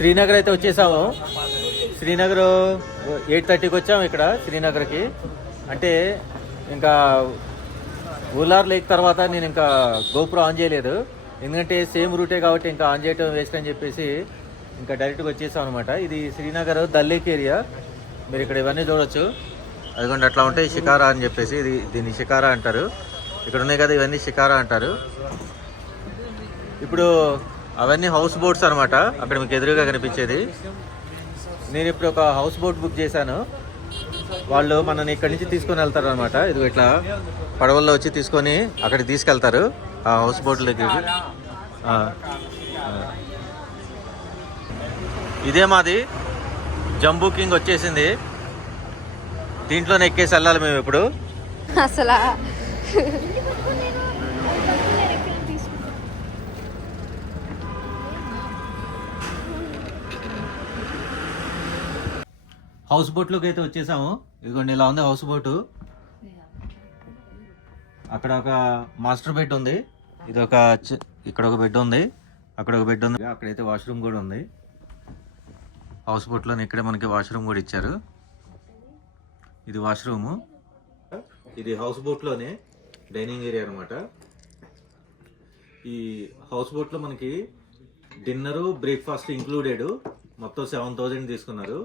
శ్రీనగర్ అయితే వచ్చేసాము. శ్రీనగర్ ఎయిట్ థర్టీకి వచ్చాము ఇక్కడ శ్రీనగర్కి. అంటే ఇంకా ఊలార్ లేక్ తర్వాత నేను ఇంకా గోపురం ఆన్ చేయలేదు. ఎందుకంటే సేమ్ రూటే కాబట్టి ఇంకా ఆన్ చేయటం వేస్ట్ అని చెప్పేసి ఇంకా డైరెక్ట్గా వచ్చేసాం అనమాట ఇది శ్రీనగర్ దల్ లేక్ ఏరియా. మీరు ఇక్కడ ఇవన్నీ చూడొచ్చు. అదిగోండి అట్లా ఉంటాయి షికారా అని చెప్పేసి ఇది దీన్ని షికారా అంటారు. ఇక్కడ ఉన్నాయి కదా ఇవన్నీ షికారా అంటారు. ఇప్పుడు అవన్నీ హౌస్ బోట్స్ అనమాట అక్కడ మీకు ఎదురుగా కనిపించేది. నేను ఇప్పుడు ఒక హౌస్ బోట్ బుక్ చేశాను. వాళ్ళు మనని ఇక్కడి నుంచి తీసుకొని వెళ్తారు అనమాట ఇది ఇట్లా పడవల్లో వచ్చి తీసుకొని అక్కడికి తీసుకెళ్తారు. ఆ హౌస్ బోట్ దగ్గరికి ఇదే మాది. జంబూ కింగ్ వచ్చేసింది. దీంట్లోనే ఎక్కేసి వెళ్ళాలి మేము ఇప్పుడు. అసలు. హౌస్ బోట్లోకి అయితే వచ్చేసాము. ఇదిగోండి ఇలా ఉంది హౌస్ బోటు. అక్కడ ఒక మాస్టర్ బెడ్ ఉంది. ఇది ఒక ఇక్కడ ఒక బెడ్ ఉంది. అక్కడ ఒక బెడ్ ఉంది. అక్కడైతే వాష్రూమ్ కూడా ఉంది. హౌస్ బోట్లోనే ఇక్కడే మనకి వాష్రూమ్ కూడా ఇచ్చారు. ఇది వాష్రూము. ఇది హౌస్ బోట్లోనే డైనింగ్ ఏరియా అనమాట ఈ హౌస్ బోట్లో మనకి డిన్నరు బ్రేక్ఫాస్ట్ ఇంక్లూడెడ్. మొత్తం సెవెన్ థౌజండ్ తీసుకున్నారు.